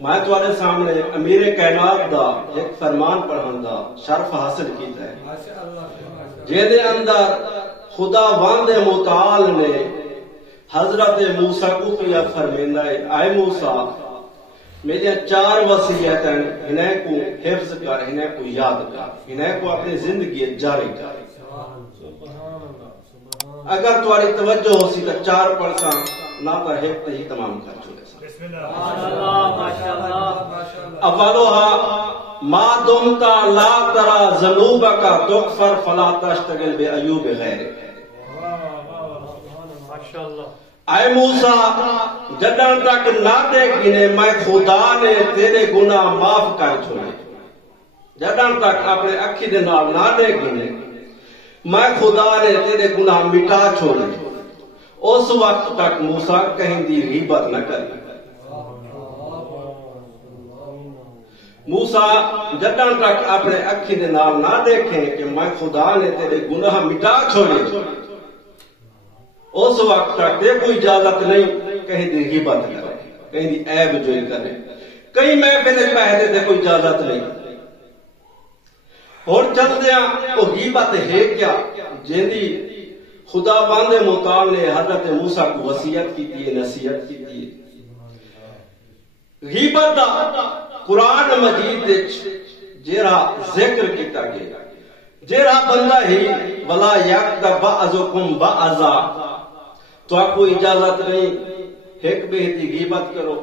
میں تمہارے سامنے امیر کائنات دا ایک فرمان پڑھن دا شرف حاصل کیتا ہے جہدے اندر خدا وند متعال نے حضرت موسیٰ کو کیا فرمیندا ہے اے موسیٰ میرے 4 وصیتیں انہیں کو حفظ کر انہیں کو یاد کر انہیں کو اپنی زندگی جاری کر اگر تمہاری توجہ ہو سی تو 4 پڑھساں نہ تو ایک ہی تمام کر چکے اولها ما دمت لا ترى ذنوبك تغفر فلا تشتغل بعیوب غیرک اے موسیٰ جدن تک نہ دیکھنے میں خدا نے تیرے گناہ معاف کر چھوڑے جدن تک اپنے اکھی دے نال نہ دیکھنے میں خدا نے تیرے گناہ مٹا چھوڑے اس وقت تک موسیٰ کہیں دی غیبت نہ کر موسیٰ جدن تک اپنے اکھی دے نال نہ دیکھیں کہ میں خدا نے تیرے گناہ مٹا چھوڑے اس وقت تک دے کوئی اجازت نہیں کہیں دی غیبت کرے کہیں دی عیب جوئی کرے کہیں محفل پہلے دے کوئی اجازت نہیں اور چل دیا وہ غیبت ہے کیا جیندی خدا باندے متعال نے حضرت موسیٰ کو وصیت کی تھی نصیحت کی تھی غیبت دا قرآن مجید جیرا ذکر کیتا گیا جیرا بندہ ہی ولا یکذب بعضکم بعضا تو آپ کو اجازت نہیں ایک بہتی غیبت کرو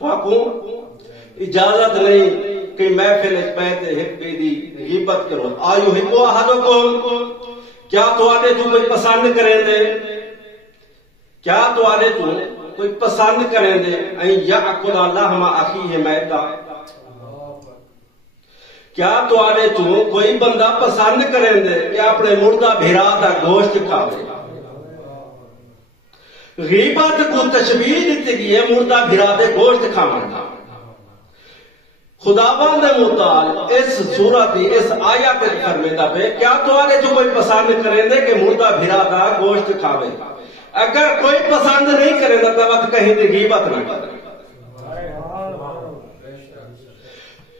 تو آپ کو اجازت نہیں کہ محفل بیٹھے ایک بہتی غیبت کرو آیو ہکو احدکم کیا تو آنے تو کوئی پسند کریں دے کیا تو آنے تو کوئی پسند کریں دے این یأکل لحم اخیہ میتا کیا تو آنے تو کوئی بندہ پسند کریں دے کہ اپنے مردہ بھیرا دا گوشت کھاوے غیبت کو تشبیہ دیتے گی ہے مردہ بھیرا دے گوشت کھاوے خداوند متعال اس سورت اس آیت فرمیدا پہ کیا تو آنے تو کوئی پسند کریں دے کہ مردہ بھیرا دا گوشت کھاوے اگر کوئی پسند نہیں کرے تو وقت کہیں دی غیبت نہ کرے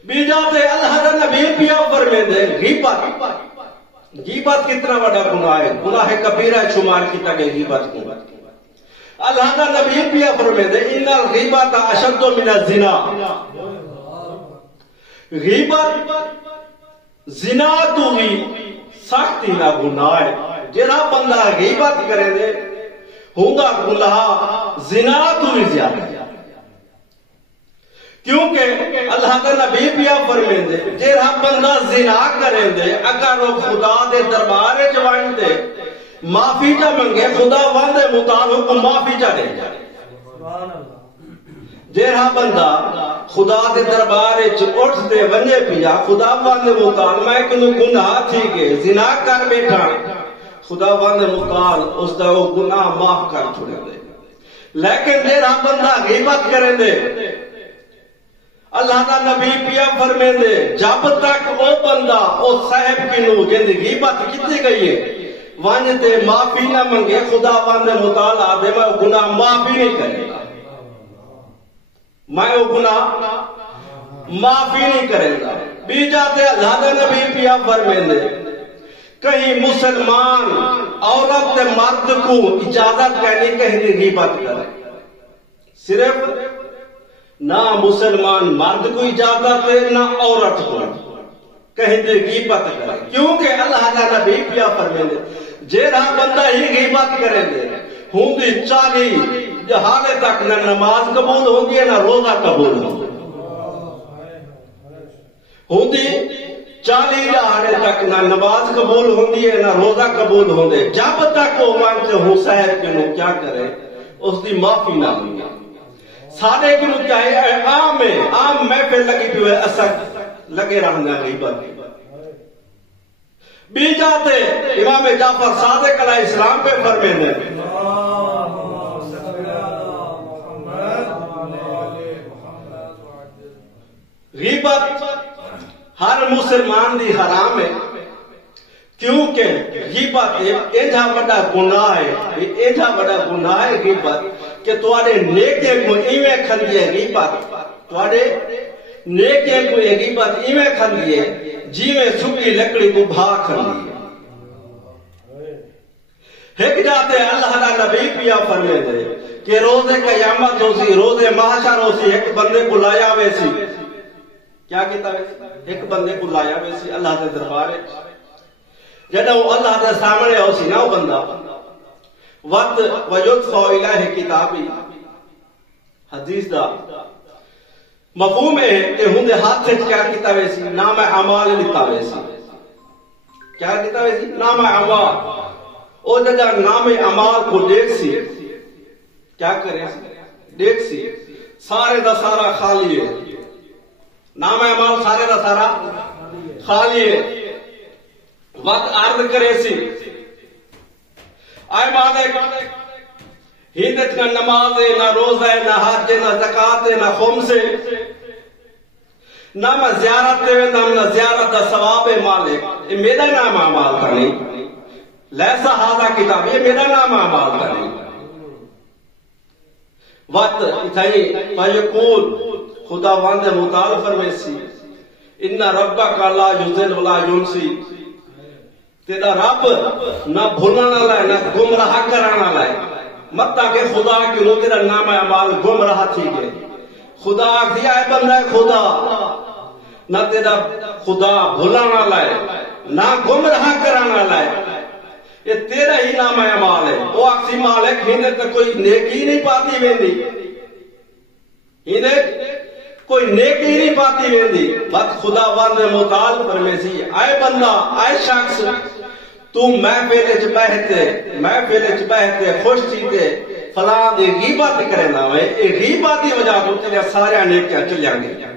بیجاتے اللہ دا نبی پیا فرمیندے غیبت کتنا بڑا گناہ ہے گناہ کبیرہ شمار کیتا گیا غیبت کو اللہ دا نبی پیا فرمیندے ان الغیبت اشد من الزنا غیبت زنا تو بھی سختی نہ گناہ ہے جہاں بندہ غیبت کرے دے ہوگا گناہ زنا تو بھی زیادہ کیونکہ اللہ کا نبی پیا فرمیندے جہاں بندہ زنا کریں دے اگر وہ خدا دے دربار جوان دے معافی جا منگے خدا وند مطالب کو معافی جا دے جہاں بندہ خدا دے دربار اٹھ دے ونجے پیا خدا وند مطالب میں کنو گناہ تھی گے زنا کر بیٹھا خدا وند مطال اس دا وہ گناہ معاف کر چھوڑے دے لیکن جہاں بندہ غیبت کریں دے اللہ دا نبی پیا فرمے دے جب تک وہ بندہ او صاحب کنو جن غیبت کتنی گئی ہے وانجتے معافی نہ منگے خدا وند مطالعہ دے میں گناہ معافی نہیں کرے گا میں وہ گناہ معافی نہیں کرے گا بیجاتے اللہ دا نبی پیا فرمے دے کہیں مسلمان عورت مرد کو اجازت کہنے کہیں غیبت کرے صرف نہ مسلمان مرد کو اجازت ہے نہ عورت کو کہیں دے غیبت کرے کیونکہ اللہ کا نبی پیا فرمیندے جیڑا بندہ ہی غیبت کریں دے ہوں دی 40 حالے تک نہ نماز قبول ہوگی نہ روزہ قبول ہوگی ہوں دی 40 حالے تک نہ نماز قبول ہوگی نہ روزہ قبول ہوگی جب تک وہ وانچ حسین کے لوگ کیا کرے اس دی معافی نہ ہوگی سارے کی لوگ کیا ہے عام محفل لگی بھی ہوئے اثر لگے رہنا غیبت بھی جاتے امام جعفر صادق علیہ السلام پہ فرمیندے غیبت ہر مسلمان دی حرام ہے کیونکہ غیبت ایجا بڑا گناہ ہے ایجا بڑا گناہ ہے غیبت کہ تواڈے نیکیاں کو ایویں کھندی ہے غیبت تواڈے نیکیاں کو غیبت ایویں کھندی ہے جیویں سکی لکڑی کو بھا کھندی ہے ایک جاتے اللہ دا نبی پیا فرمے دے کہ روز قیامت ہو سی روز محشر ہو سی ایک بندے کو لایا ویسی کیا کیتا ویسی ایک بندے کو لایا ویسی اللہ دے دربار جدوں اللہ دے سامنے ہو سی نا وہ بندہ وقت ویدفع الیہ کتابی حدیث دا مفہوم ہے کہ ہوں دے ہاتھ سے کیا کیتا ویسی نام اعمال لیتا ویسی کیا کیتا ویسی نام اعمال او جدا نام اعمال کو دیکھ سی کیا کرے دیکھ سی سارے دا سارا خالی ہے نام اعمال سارے دا سارا خالی ہے وقت عرض کرے سی آئے مالک ہندت نہ نماز ہے نہ روزہ ہے نہ حج ہے نہ زکات ہے نہ خمس ہے نہ میں زیارت دے نہ زیارت دا ثواب ہے مالک یہ میرا نام اعمال کا نہیں لیسا ہاذا کتاب یہ میرا نام اعمال کا نہیں وقت اتھائی فیقول خدا واندے مطالب فرمیسی ان ربک لا یضل ولا ینسی تیرا رب نہ بھولنا لائے نہ گمراہ کرانا لائے مت کہ خدا کی رو تیرا نام اعمال گمراہ تھی گئے خدا دیا ہے بندہ خدا نہ تیرا خدا بھولانا لائے نہ گمراہ کرانا لائے یہ تیرا ہی نام اعمال ہے وہ اکسی مالک ہندے تو کوئی نیکی نہیں پاتی ویندی ہندے کوئی نیکی نہیں پاتی ویندی بس خدا وند مطال فرمیسی آئے بندہ آئے شخص تو محفل چ بہتے خوش تھیتے فلاں دی غیبت کرنا ہے یہ غیبت دی وجہ تو تیرے سارے نیکیاں چلیاں گئے